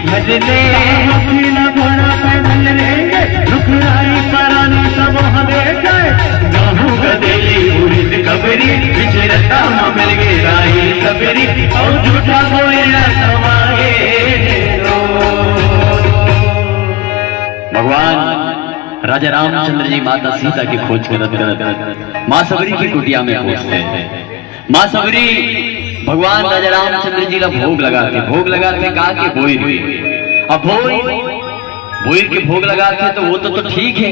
भजने न घोड़ा पैदल रहेंगे रुखराई परानी सब हमें गाहू गदेली उड़िद कबरी बिछड़ता मिल गए राही सबरी और झूठा बोला समाए। भगवान राजा रामचंद्र जी माता सीता की खोज करत माँ सबरी की कुटिया में पहुंचते हैं। माँ सबरी भगवान राजा रामचंद्र जी का भोग लगाते कहा कि बोई अब बोई के भोग लगाते तो वो तो ठीक है,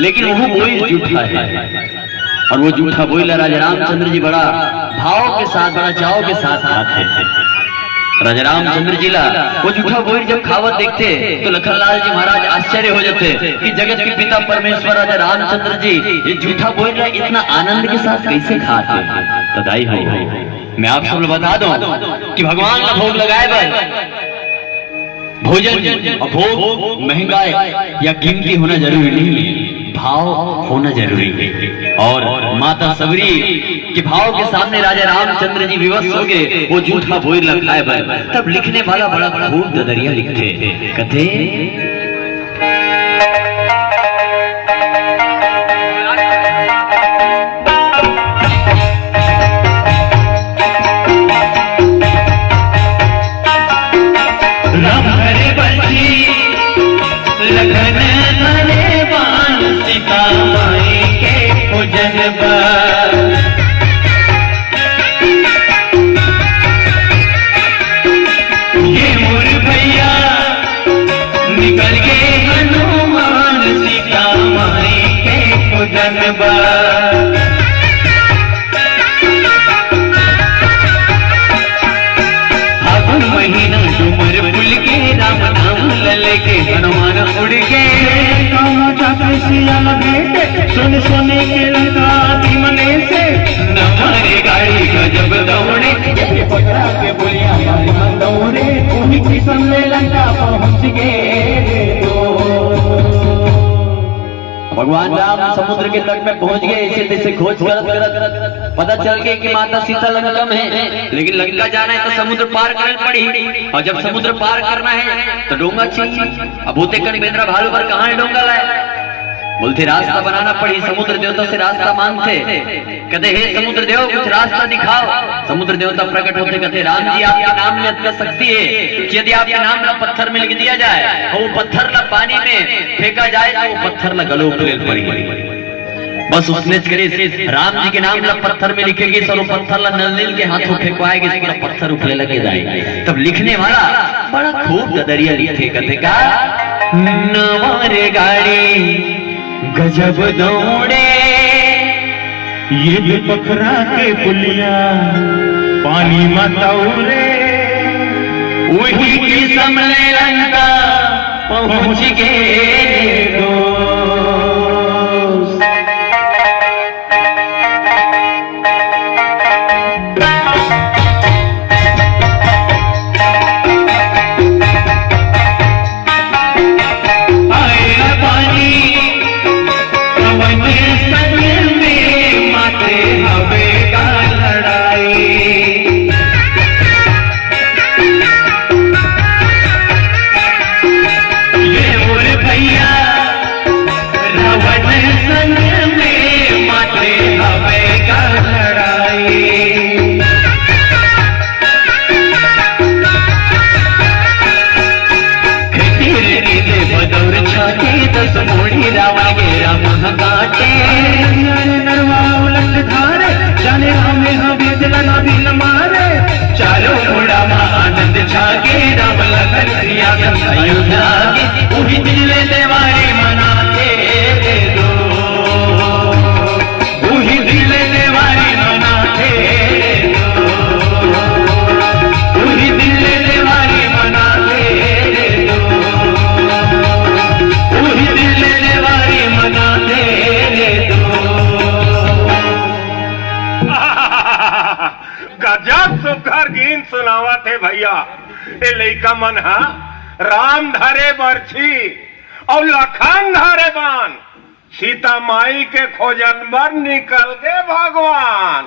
लेकिन वो बोई झूठा है और वो झूठा बोईला राजा रामचंद्र जी बड़ा भाव के साथ बड़ा चाव के साथ खाते हैं। राजा रामचंद्र जी ला वो झूठा बोई जब खावत देखते तो लखनलाल जी महाराज आश्चर्य हो जाते कि जगत के पिता परमेश्वर राजा रामचंद्र जी ये झूठा बोई ला इतना आनंद के साथ कैसे खाते। तदाई हो मैं आप सब बता दूं कि भगवान का भोग लगाए पर भोजन और भोग महंगा या कीमती होना जरूरी नहीं है, भाव होना जरूरी है। और माता सबरी के भाव के सामने राजा रामचंद्र जी विवश हो गए, वो झूठा बोई लगाए पर तब लिखने वाला बड़ा खूब ददरिया लिखते कहते सुन सुने के लंका मने से न मारे गाड़ी गजब दौड़े पकड़ा के बोलिया दौड़े उन्हीं की सामने लंका पहुंच गए। भगवान राम समुद्र के तट में पहुंच गए। इसे तैसे खोज करत पता चल गया कि माता सीता लंका में है, लेकिन लंका जाना है तो समुद्र पार करना पड़ी और जब समुद्र पार करना है तो डोंगा चाहिए। अब होते कर बेंद्रा भालू पर कहाँ है डोंगा लाए, बोलते रास्ता बनाना पड़ी। समुद्र देवता से रास्ता मांगते कहते हे समुद्र देव कुछ रास्ता दिखाओ। समुद्र देवता प्रकट होते कहते राम जी आपके नाम में इतना शक्ति है कि यदि आपके नाम का पत्थर में लिख दिया जाए और वो पत्थर ला पानी में फेंका जाए तो वो पत्थर ला गलो पड़ी बस उसने करे राम जी के नाम ला पत्थर में लिखेगी सर वो पत्थर ला नल के हाथों फेंकवाएगी पूरा पत्थर उठने लगे जाए। तब लिखने वाला बड़ा खूब ददरिया लिखे कहते का नवारे गाड़ी गजब दौड़े ये पखरा के पुलिया पानी में दौड़े वही की समले लंका पहुंच गए सुनावा थे भैया ए लइका मन हा राम धरे बरछी और लखन धरे बान सीता माई के खोजन बर निकल गए भगवान।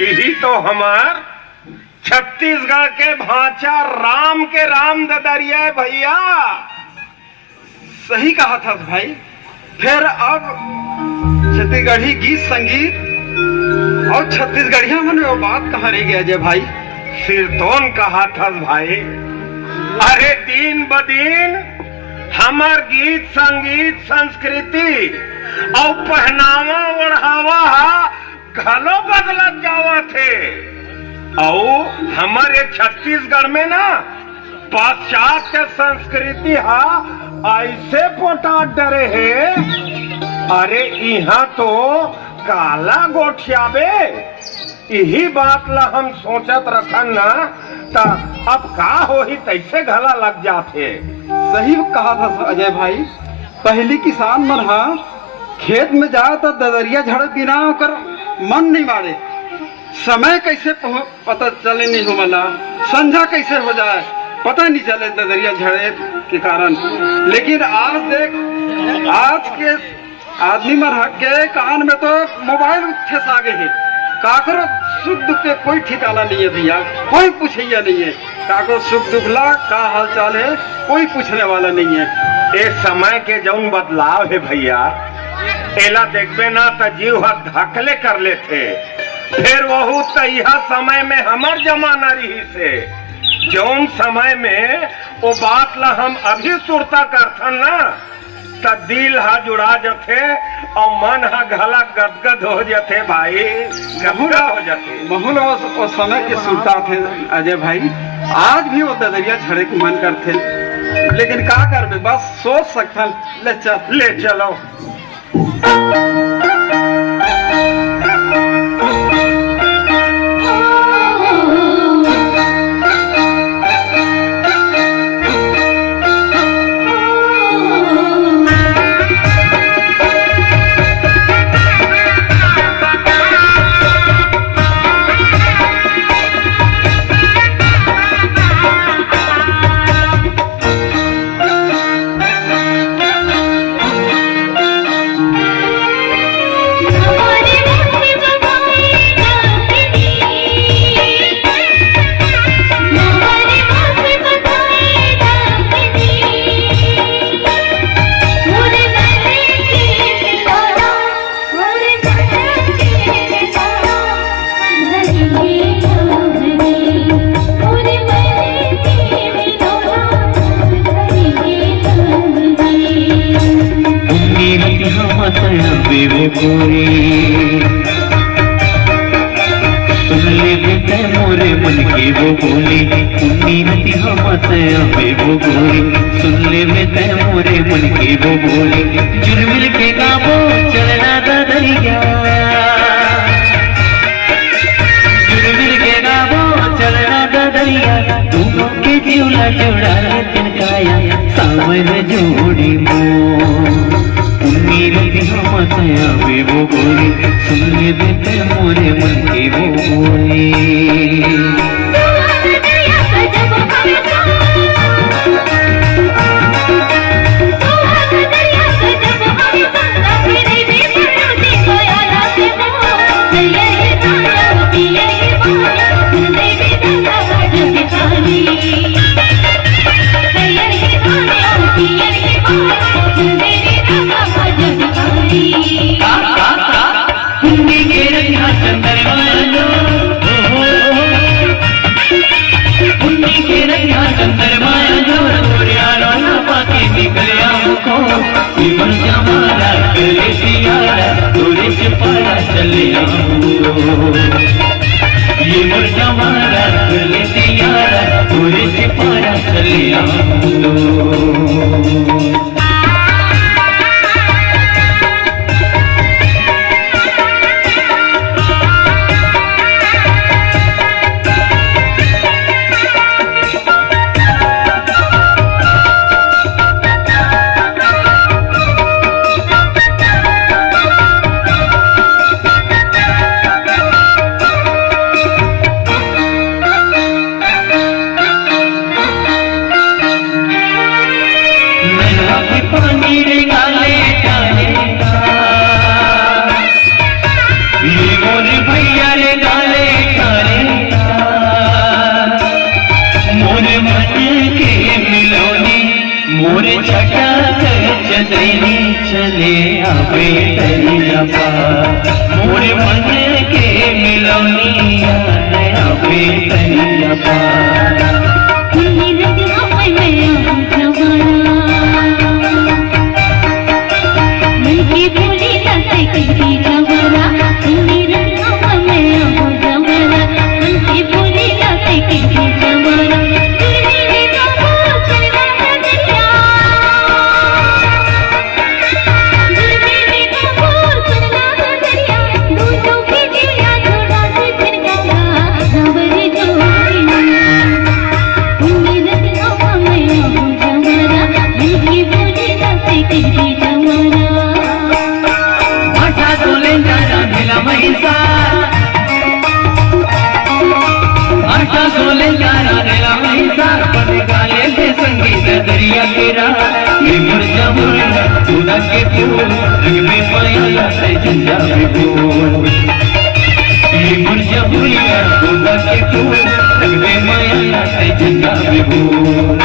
यही तो हमार छत्तीसगढ़ के भांचा राम के राम ददरिया है भैया। सही कहा था भाई। फिर अब छत्तीसगढ़ी गीत संगीत और छत्तीसगढ़िया मन वो बात कहाँ रह गया जय भाई? सिरतोन कहा था भाई। अरे दिन ब दिन हमार गीत संगीत संस्कृति और पहनावा ओढ़ावा घलो बदलत जावा थे। और हमारे छत्तीसगढ़ में ना पाश्चात्य संस्कृति ऐसे पोटा डरे है। अरे यहाँ तो काला गोठियाबे। यही बात ला हम सोचत रखन ना ता अब का हो ही तैसे घला लग जाते। सही कहा था अजय भाई। पहली किसान मन हा खेत में जाए तो ददरिया झड़ बिना कर मन नहीं मारे। समय कैसे पता चले नहीं हो मला, संझा कैसे हो जाए पता नहीं चले ददरिया झड़े के कारण। लेकिन आज देख, आज के आदमी मन के कान में तो मोबाइल ठेसा गए है। काकरो सुख दुख के कोई ठिकाना नहीं है भैया, कोई पूछैया नहीं है। काकरो सुख दुख ला का हाल चाल है कोई पूछने वाला नहीं है। ये समय के जौन बदलाव है भैया, एला देखबे ना तो जीव धकले कर लेते। फिर वहू तैहा समय में हमार जमाना रही से जौन समय में वो बात ला हम अभी सुरता करथन ना त दिल हा जुड़ा जथे और मन हा घला गदगद हो जथे भाई, गदगद हो जथे। बहुल वो समय के सुरता थे अजय भाई। आज भी वो ददरिया झड़े के मन करते, लेकिन का करबे, बस सोच सकथन। ले चलो। मोरे मन की वो बोली उन्नी हम वो गोरी सुन ले मोरे मन की वो बोली जुर्मिल के गाबो चलना ददरिया जुर्मिल के गाबो चलना ददरिया दोनों के जीवला जोड़ा तिनकाया सामने जोड़ी मो उन्नी हम वो गोरी सुन ले मोरे मन की वो बोली ये मुर्गा मारा ले दियारा पूरे से पारा चले मन के मिलौनी मोरे छटक चंदनी चले आवे तैया पार मोरे मन के मिलौनी आवे तैया पार दरिया तेरा ये मुरझा मुरझा खुदा के फूल रंग में पाया है झंडा में फूल ये मुरझा मुरझा खुदा के फूल रंग में माया है झंडा में फूल